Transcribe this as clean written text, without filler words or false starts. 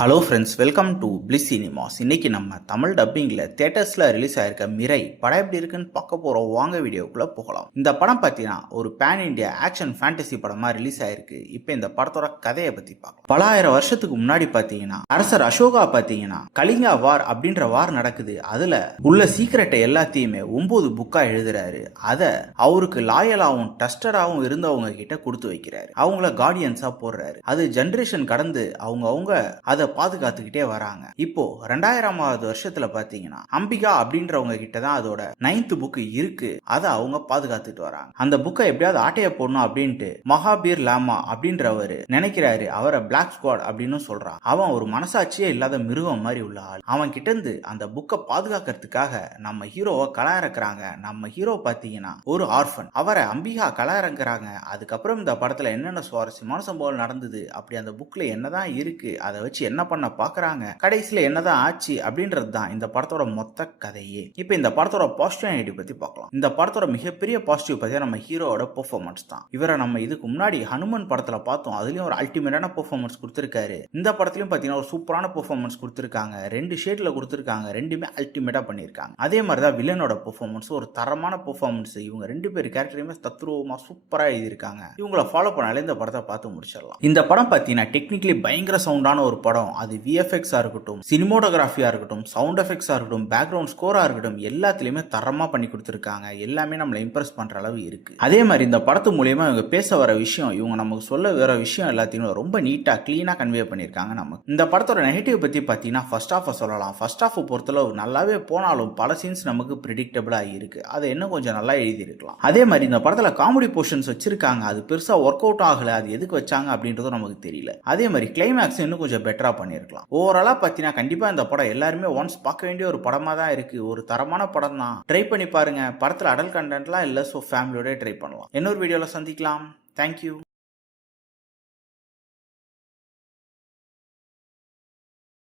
Hello friends, welcome to bliss cinemas. இன்னைக்கு நம்ம Tamil டப்பிங்கில் தியேட்டர்ஸில் release ஆயிருக்க மிரை படம் எப்படி இருக்குன்னு பார்க்க போகிறோம். வாங்க வீடியோக்குள்ளே போகலாம். இந்த படம் பார்த்தீங்கன்னா ஒரு பேன் இண்டியா ஆக்ஷன் ஃபேண்டசி படமாக ரிலீஸ் ஆயிருக்கு. இப்போ இந்த படத்தோட கதையை பற்றி பார்க்கலாம். பல ஆயிரம் வருஷத்துக்கு முன்னாடி பார்த்தீங்கன்னா அரசர் அசோகா பார்த்தீங்கன்னா கலிங்கா வார் அப்படின்ற வார் நடக்குது. அதில் உள்ள சீக்கிரட்டை எல்லாத்தையுமே 9 புக்காக எழுதுறாரு. அதை அவருக்கு லாயலாகவும் டஸ்டடாகவும் இருந்தவங்க கிட்ட கொடுத்து வைக்கிறாரு. அவங்கள கார்டியன்ஸாக போடுறாரு. அது ஜென்ரேஷன் கடந்து அவங்க அதை பாதுகாத்துக்கிட்டே வராங்க. இப்போ 2000வது வருஷத்துல பாத்தீங்கன்னா அம்பிகா அப்படின்றவங்க கிட்ட தான் அதோட 9th புக் இருக்கு. அதை அவங்க பாதுகாத்துட்டு வராங்க. அந்த புக்கை எப்படியாவது ஆட்டைய போடணும் அப்படின்ட்டு மகாபீர் லாமா அப்படின்றவரு நினைக்கிறாரு. அவரை பிளாக் ஸ்குவாட் அப்படின்னு சொல்றான். அவன் ஒரு மனசாட்சியே இல்லாத மிருகம் மாதிரி உள்ள ஆள். அவன் கிட்ட இருந்து அந்த புக்கை பாதுகாக்கிறதுக்காக நம்ம ஹீரோவை கலாயிறக்குறாங்க. நம்ம ஹீரோ பாத்தீங்கன்னா ஒரு ஆர்ஃபன். அவரை அம்பிகா கலாயிறக்குறாங்க. அதுக்கப்புறம் இந்த படத்துல என்னென்ன சுவாரஸ்யமான சம்பவம் நடந்தது, அப்படி அந்த புக்ல என்னதான் இருக்கு, அதை வச்சு என்ன பண்ண பாக்குறாங்க, கடைசியில என்னதான் ஆச்சு அப்படின்றது தான் இந்த படத்தோட மொத்த கதையே. இப்போ இந்த படத்தோட பாசிட்டிவ் பத்தி பார்க்கலாம். இந்த படத்தோட மிகப்பெரிய பாசிட்டிவ் பத்தி நம்ம ஹீரோட பெர்ஃபார்மன்ஸ் தான். இவரை நம்ம இதுக்கு முன்னாடி ஹனுமன் படத்துல பார்த்தோம். அதுலயும் ஒரு அல்டிமேட்டான பெர்ஃபார்மன்ஸ் கொடுத்திருக்காரு. இந்த படத்துலயும் பாத்தீங்கன்னா ஒரு சூப்பரான பெர்ஃபார்மன்ஸ் கொடுத்திருக்காங்க. 2 ஷேட்ல கொடுத்திருக்காங்க. ரெண்டுமே அல்டிமேட்டா பண்ணிருக்காங்க. அதே மாதிரி தான் வில்லனோட பெர்ஃபார்மன்ஸ் ஒரு தரமான பெர்ஃபார்மன்ஸ். இவங்க 2 பேர் கேரக்டரையுமே தத்ரூபமா சூப்பரா எழுதியிருக்காங்க. இவங்களை ஃபாலோ பண்ணாலே இந்த படத்தை பார்த்து முடிச்சிடலாம். இந்த படம் பாத்தீங்கன்னா டெக்னிக்கலி பயங்கர சவுண்டான ஒரு படம். அது விஎஃப்எக்ஸா இருக்கட்டும், சினிமோட்டோகிராஃபியா இருக்கட்டும், சவுண்ட் எஃபெக்ட்ஸா இருக்கட்டும், பேக்ரவுண்ட் ஸ்கோரா இருக்கட்டும், எல்லாத்துலயுமே தரமா பண்ணி கொடுத்துருக்காங்க. எல்லாமே நம்மளை இம்ப்ரெஸ் பண்ற அளவு இருக்கு. அதே மாதிரி இந்த படத்து மூலியமா இவங்க பேச வர விஷயம், இவங்க நமக்கு சொல்ல வர விஷயம் எல்லாத்தையும் ரொம்ப நீட்டா கிளீனா கன்வே பண்ணிருக்காங்க. நமக்கு இந்த படத்தோட நெகட்டிவ் பத்தி பாத்தீங்கன்னா ஃபர்ஸ்ட் ஹாஃப் சொல்லலாம். ஃபர்ஸ்ட் ஹாஃப் பொறுத்தளவு நல்லாவே போனாலும் பல சீன்ஸ் நமக்கு பிரெடிக்டபிளா இருக்கு. அதை இன்னும் கொஞ்சம் நல்லா எழுதி இருக்கலாம். அதே மாதிரி இந்த படத்துல காமெடி போர்ஷன்ஸ் வச்சிருக்காங்க. அது பெருசா ஒர்க் அவுட் ஆகல. அது எதுக்கு வச்சாங்க அப்படின்றதும் நமக்கு தெரியல. அதே மாதிரி கிளைமேக்ஸ் இன்னும் கொஞ்சம் பெட்டரா பண்ணிருக்கலாம். ஓவராலா பார்த்தீங்கன்னா கண்டிப்பா இந்த படம் எல்லாருமே ஒன்ஸ் பார்க்க வேண்டிய ஒரு படமா தான் இருக்கு. ஒரு தரமான படம் தான். ட்ரை பண்ணி பாருங்க. படத்துல அடல்ட் கண்டென்ட்லாம் இல்லை, ஸோ ஃபேமிலியோட ட்ரை பண்ணலாம். இன்னொரு வீடியோல சந்திக்கலாம். தேங்க்யூ.